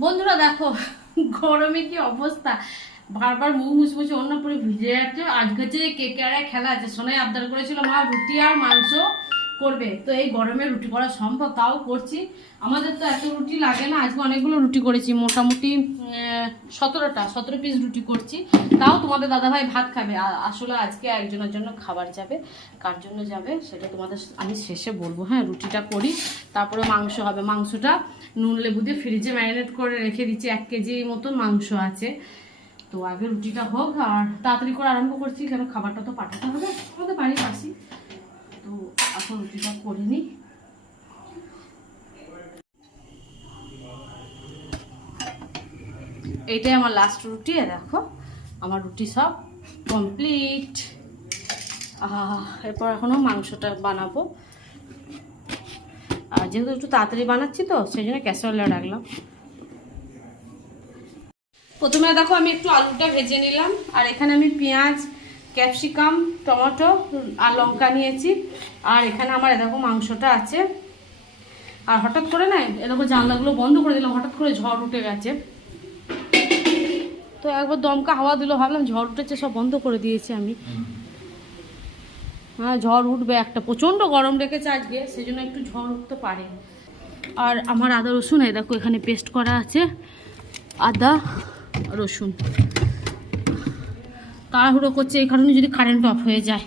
বন্ধুরা দেখো, গরমে কি অবস্থা? বারবার মুখ মুছে অন্য পুরো ভিজে যাচ্ছে। আজকে যে কে কে খেলা আছে। সোনাই আবদার করেছিল মা রুটি আর মাংস। করবে। তো এই গরমে রুটি করা সম্ভব, তাও করছি। আমাদের তো এত রুটি লাগে না, আজকে অনেকগুলো রুটি করেছি, মোটামুটি সতেরোটা, সতেরো পিস রুটি করছি। তাও তোমাদের দাদাভাই ভাত খাবে। আসলে আজকে একজনের জন্য খাবার যাবে। কার জন্য যাবে, সেটা তোমাদের আমি শেষে বলব। হ্যাঁ রুটিটা করি, তারপরে মাংস হবে। মাংসটা নুন, লেবু দিয়ে ফ্রিজে ম্যারিনেট করে রেখে দিচ্ছি, এক কেজি মতন মাংস আছে। তো আগে রুটিটা হোক, আর তাড়াতাড়ি করে আরম্ভ করছি, কেন খাবারটা তো পাঠাতে হবে। আমাদের বাড়ির পাশি তো এখন রুটিটা করে এইটাই আমার লাস্ট রুটি দেখো, আমার রুটি সব কমপ্লিট এরপর এখনও মাংসটা বানাবো। আর যেহেতু একটু তাড়াতাড়ি বানাচ্ছি তো, সেই জন্য ক্যাসরোলে রাখলাম। প্রথমে দেখো আমি একটু আলুটা ভেজে নিলাম, আর এখানে আমি পেঁয়াজ ক্যাপসিকাম, টমেটো আর লঙ্কা নিয়েছি। আর এখানে আমার এরকম মাংসটা আছে। আর হঠাৎ করে না এরকম জানলাগুলো বন্ধ করে দিলাম, হঠাৎ করে ঝড় উঠে গেছে। তো একবার দমকা হাওয়া দিল, ভাবলাম ঝড় উঠেছে, সব বন্ধ করে দিয়েছি আমি। হ্যাঁ ঝড় উঠবে একটা, প্রচণ্ড গরম রেখেছে আজকে সেই জন্য একটু ঝড় উঠতে পারে। আর আমার আদা রসুন এই দেখো এখানে পেস্ট করা আছে। আদা রসুন। তাড়াহুড়ো করছে, এই কারণে যদি কারেন্ট অফ হয়ে যায়।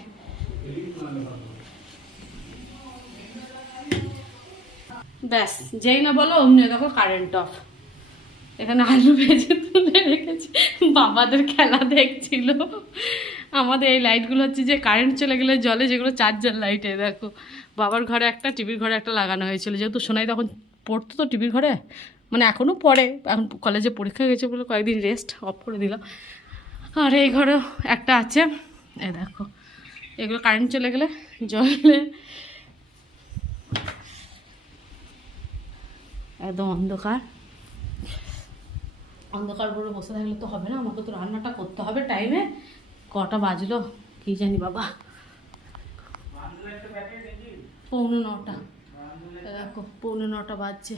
ব্যাস, যেই না বলো, অমনি দেখো কারেন্ট অফ এখানে আলু ভেজে তুলে রেখেছি, বাবাদের খেলা দেখছিল। আমাদের এই লাইটগুলো হচ্ছে যে কারেন্ট চলে গেলে জলে যেগুলো চার্জার লাইটে দেখো। বাবার ঘরে একটা, টিভির ঘরে একটা লাগানো হয়েছিল। যেহেতু সোনাই তখন পড়তো তো টিভির ঘরে মানে এখনও পড়ে, এখন কলেজে পরীক্ষা গেছে বলে কয়েকদিন রেস্ট অফ করে দিলাম। আর এই ঘরেও একটা আছে। এ দেখো, এগুলো কারেন্ট চলে গেলে জলে একদম অন্ধকার। অন্ধকার করে বসে থাকলে তো হবে না, আমাকে তো রান্নাটা করতে হবে টাইমে কটা বাজলো, কি জানি বাবা। পৌনে নটা। দেখো, পৌনে নটা বাজছে।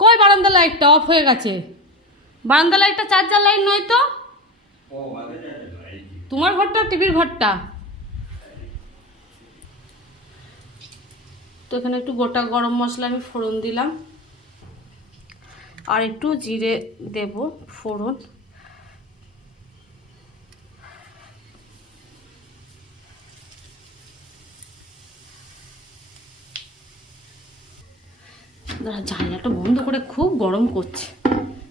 কই বারান্দা লাইটটা অফ হয়ে গেছে। বারান্দা লাইটটা চার্জার লাইট নয় তো? তোমার ঘরটা টিভির ঘরটা? তো এখানে একটু গোটা গরম মশলা আমি ফোড়ন দিলাম। আর একটু জিরে দেব ফোড়ন। দাঁড়া, জানলাটা বন্ধ করে খুব গরম করছে।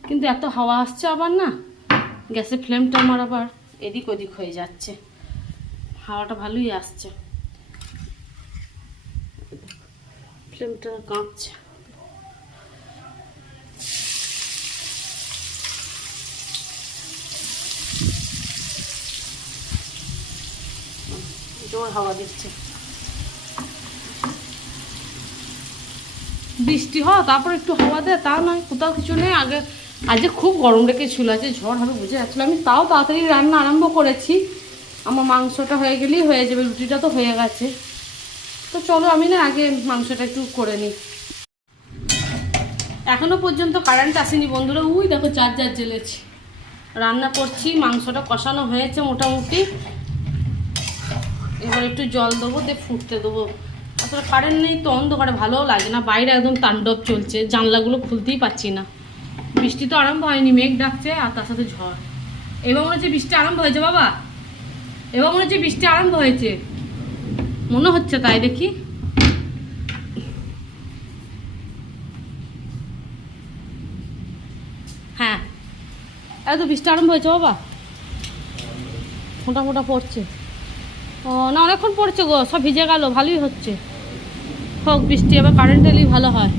কিন্তু এত হাওয়া আসছে আবার না? গ্যাসের ফ্লেমটা আমার আবার এদিক ওদিক হয়ে যাচ্ছে। হাওয়াটা ভালোই আসছে। ফ্লেমটা কাঁপছে। জোর হাওয়া দিচ্ছে। বৃষ্টি হয়, তারপর একটু হাওয়া দেয়, তা নয়, কোথাও কিছু নেই। আগে, আজকে খুব গরম রেখেছিল আজকে ঝড় হবে বুঝে যাচ্ছিল। আমি তাও তাড়াতাড়ি রান্না আরম্ভ করেছি। আমার মাংসটা হয়ে গেলেই হয়ে যাবে, রুটিটা তো হয়ে গেছে। তো চলো, আমি না আগে মাংসটা একটু করে নিই। এখনও পর্যন্ত কারেন্ট আসেনি বন্ধুরা। উই, দেখো চার্জার জ্বেলেছি। রান্না করছি, মাংসটা কষানো হয়েছে মোটামুটি। এবার একটু জল দেবো, দিয়ে ফুটতে দেবো। আসলে কারেন্ট নেই তো, অন্ধকারে ভালোও লাগে না, বাইরে একদম তাণ্ডব চলছে, জানলাগুলো খুলতেই পাচ্ছি না। বৃষ্টি তো আরম্ভ হয়নি, মেঘ ডাকছে আর তার সাথে ঝড়। এবার মনে হচ্ছে বৃষ্টি আরম্ভ হয়েছে বাবা। এবার মনে হচ্ছে বৃষ্টি আরম্ভ হয়েছে। মনে হচ্ছে তাই দেখি। হ্যাঁ এত বৃষ্টি আরম্ভ হয়েছে বাবা। ফোঁটা ফোঁটা পড়ছে। ও, না, অনেকক্ষণ পড়ছে গো, সব ভিজে গেল, ভালোই হচ্ছে। হোক, বৃষ্টি আবার কারেন্ট এলেই ভালো হয়।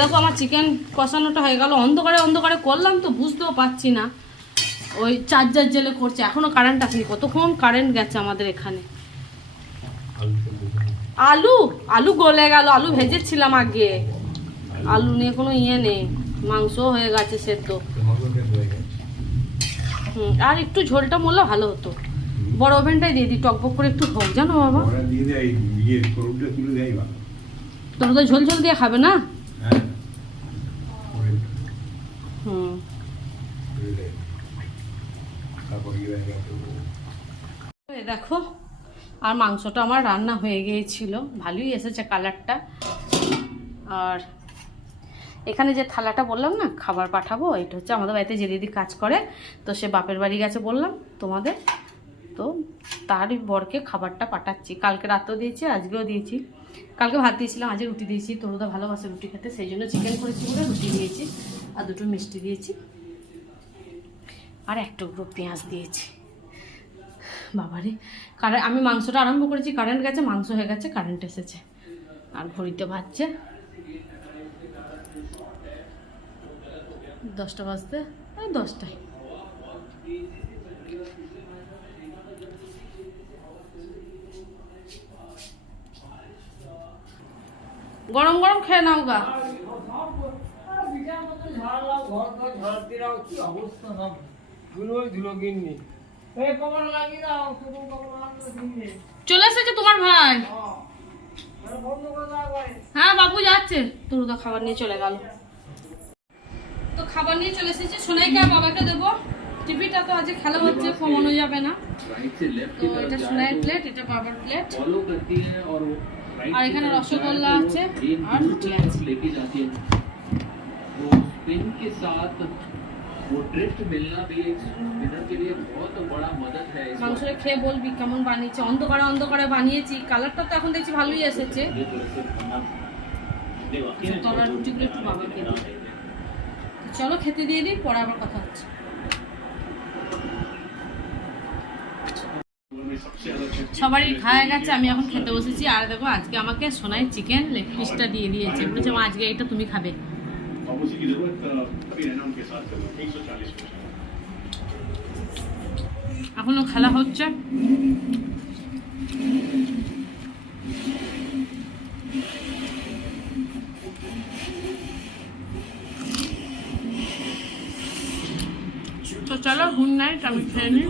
দেখো, আমার চিকেন কষানোটা হয়ে গেল। অন্ধকারে অন্ধকারে করলাম তো, বুঝতেও পারছি না। ওই চার্জার জেলে করছে, এখনও কারেন্ট আসেনি। কতক্ষণ কারেন্ট গেছে আমাদের এখানে? আলু? আলু গলে গেল, আলু ভেজেছিলাম আগে। আলু নিয়ে কোনো ইয়ে নেই মাংস হয়ে গেছে সেদ্ধ। হুম আর একটু ঝোলটা মরলে ভালো হতো। বড় ওভেনটাই দিয়ে দিই টকবক করে একটু হোক জানো বাবা? ইয়ে তোমরা তো ঝোল ঝোল দিয়ে খাবে না? হ্যাঁ। হুম। ইয়ে দেখো আর মাংসটা আমার রান্না হয়ে গিয়েছিল। ভালোই এসেছে কালারটা। আর এখানে যে থালাটা বললাম না, খাবার পাঠাবো, এটা হচ্ছে আমাদের বাড়িতে যে দিদি কাজ করে, তো সে বাপের বাড়ি গেছে বললাম, তোমাদের, তো তারই বরকে খাবারটা পাঠাচ্ছি। কালকে রাতেও দিয়েছি, আজকেও দিয়েছি। কালকে ভাত দিয়েছিলাম, আজকে রুটি দিয়েছি, তরুদা ভালোবাসে রুটি খেতে, সেই জন্য চিকেন করেছি বলে রুটি দিয়েছি, আর দুটো মিষ্টি দিয়েছি, আর এক টুকরো পেঁয়াজ দিয়েছি। বাবারে কারেন্ট আমি মাংসটা আরম্ভ করেছি কারেন্ট গেছে, মাংস হয়ে গেছে কারেন্ট এসেছে। আর ঘড়িতে বাজছে দশটা বাজতে দশটায়। গরম গরম খেয়ে নাও গা। চলে এসেছে তোমার ভাই। হ্যাঁ বাবু যাচ্ছে। তোর খাবার নিয়ে চলে গেল। তো খাবার নিয়ে চলে এসেছি। সোনাইকে আর বাবাকে দেবো। টিভিটা তো আজকে খেলা হচ্ছে কমানো যাবে না। তো এটা সোনাইয়ের প্লেট এটা বাবার প্লেট আর এখানে রসগোল্লা আছে খেয়ে বলবি কেমন অন্ধকারে অন্ধকারে বানিয়েছি। কালারটা তো এখন দেখছি ভালোই এসেছে। চলো খেতে দিয়ে দিই, পরে আবার কথা হচ্ছে। সবারই খাওয়া গেছে, আমি এখন খেতে বসেছি। আর দেখো, আজকে আমাকে সোনায় চিকেন লেগ পিসটা দিয়ে দিয়েছে। বলেছে, মা, আজকে এটা তুমি খাবে। এখনও খেলা হচ্ছে। চলো গুড নাইট আমি খেয়ে নিই